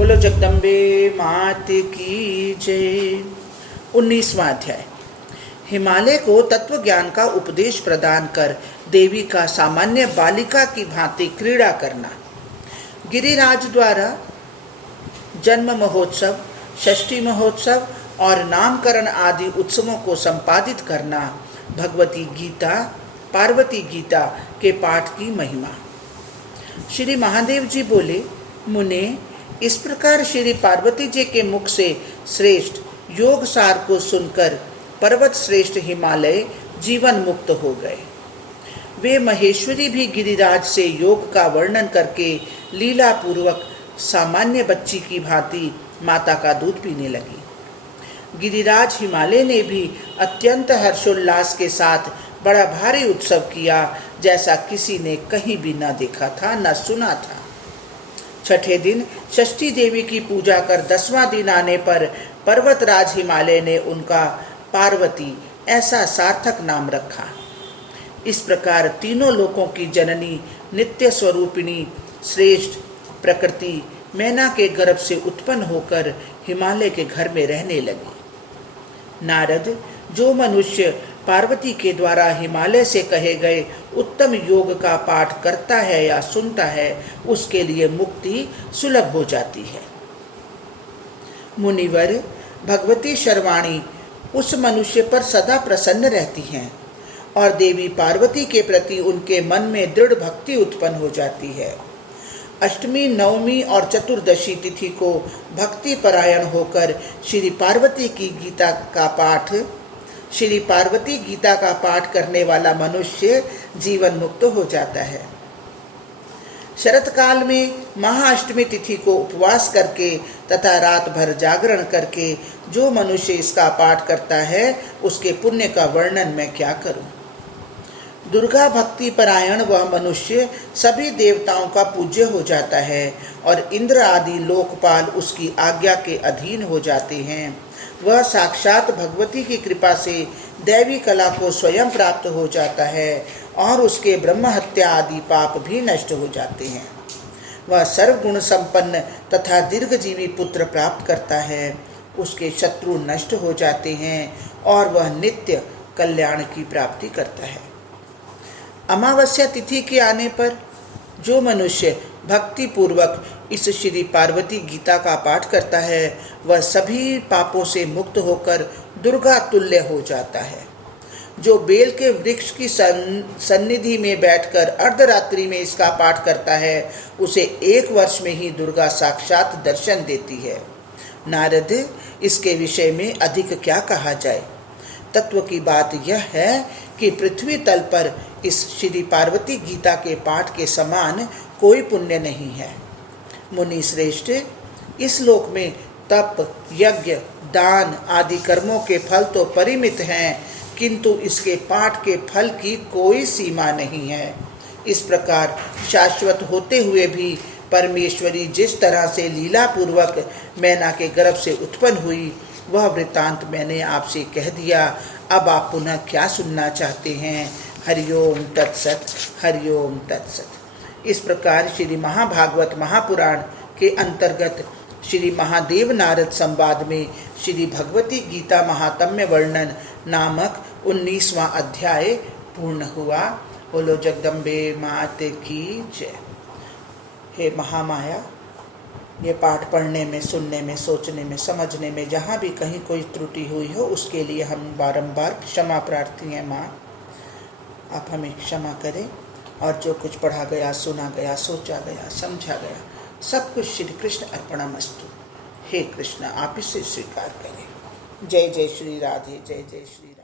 बोलो जगदम्बे मात की जय। 19वां अध्याय। हिमालय को तत्व ज्ञान का उपदेश प्रदान कर देवी का सामान्य बालिका की भांति क्रीड़ा करना। गिरिराज द्वारा जन्म महोत्सव, षष्ठी महोत्सव और नामकरण आदि उत्सवों को संपादित करना। भगवती गीता, पार्वती गीता के पाठ की महिमा। श्री महादेव जी बोले, मुने, इस प्रकार श्री पार्वती जी के मुख से श्रेष्ठ योग सार को सुनकर पर्वत श्रेष्ठ हिमालय जीवन मुक्त हो गए। वे महेश्वरी भी गिरिराज से योग का वर्णन करके लीला पूर्वक सामान्य बच्ची की भांति माता का दूध पीने लगी। गिरिराज हिमालय ने भी अत्यंत हर्षोल्लास के साथ बड़ा भारी उत्सव किया, जैसा किसी ने कहीं भी न देखा था न सुना था। छठे दिन षष्ठी देवी की पूजा कर 10वां दिन आने पर पर्वतराज हिमालय ने उनका पार्वती ऐसा सार्थक नाम रखा। इस प्रकार तीनों लोकों की जननी नित्य स्वरूपिणी श्रेष्ठ प्रकृति मैना के गर्भ से उत्पन्न होकर हिमालय के घर में रहने लगी। नारद, जो मनुष्य पार्वती के द्वारा हिमालय से कहे गए उत्तम योग का पाठ करता है या सुनता है, उसके लिए मुक्ति सुलभ हो जाती है। मुनिवर, भगवती शर्वाणी उस मनुष्य पर सदा प्रसन्न रहती हैं और देवी पार्वती के प्रति उनके मन में दृढ़ भक्ति उत्पन्न हो जाती है। अष्टमी, नवमी और चतुर्दशी तिथि को भक्ति परायण होकर श्री पार्वती गीता का पाठ करने वाला मनुष्य जीवन मुक्त हो जाता है। शरत काल में महाअष्टमी तिथि को उपवास करके तथा रात भर जागरण करके जो मनुष्य इसका पाठ करता है, उसके पुण्य का वर्णन मैं क्या करूं। दुर्गा भक्ति परायण वह मनुष्य सभी देवताओं का पूज्य हो जाता है और इंद्र आदि लोकपाल उसकी आज्ञा के अधीन हो जाते हैं। वह साक्षात भगवती की कृपा से दैवी कला को स्वयं प्राप्त हो जाता है और उसके ब्रह्म हत्या आदि पाप भी नष्ट हो जाते हैं। वह सर्वगुण संपन्न तथा दीर्घजीवी पुत्र प्राप्त करता है। उसके शत्रु नष्ट हो जाते हैं और वह नित्य कल्याण की प्राप्ति करता है। अमावस्या तिथि के आने पर जो मनुष्य भक्ति पूर्वक इस श्री पार्वती गीता का पाठ करता है, वह सभी पापों से मुक्त होकर दुर्गा तुल्य हो जाता है। जो बेल के वृक्ष की सन्निधि में बैठकर अर्धरात्रि में इसका पाठ करता है, उसे 1 वर्ष में ही दुर्गा साक्षात दर्शन देती है। नारद, इसके विषय में अधिक क्या कहा जाए। तत्व की बात यह है कि पृथ्वी तल पर इस श्री पार्वती गीता के पाठ के समान कोई पुण्य नहीं है। मुनि श्रेष्ठ, इस लोक में तप, यज्ञ, दान आदि कर्मों के फल तो परिमित हैं, किंतु इसके पाठ के फल की कोई सीमा नहीं है। इस प्रकार शाश्वत होते हुए भी परमेश्वरी जिस तरह से लीला पूर्वक मैना के गर्भ से उत्पन्न हुई, वह वृत्तांत मैंने आपसे कह दिया। अब आप पुनः क्या सुनना चाहते हैं। हरिओम तत्सत, हरिओम तत्सत। इस प्रकार श्री महाभागवत महापुराण के अंतर्गत श्री महादेव नारद संवाद में श्री भगवती गीता महात्म्य वर्णन नामक 19वां अध्याय पूर्ण हुआ। बोलो जगदम्बे मात की जय। हे महामाया, ये पाठ पढ़ने में, सुनने में, सोचने में, समझने में जहाँ भी कहीं कोई त्रुटि हुई हो, उसके लिए हम बारंबार क्षमा प्रार्थी हैं। माँ, आप हमें क्षमा करें और जो कुछ पढ़ा गया, सुना गया, सोचा गया, समझा गया, सब कुछ श्री कृष्ण अर्पणमस्तु। हे कृष्ण, आप इसे स्वीकार करें। जय जय श्री राधे, जय जय श्री राधे।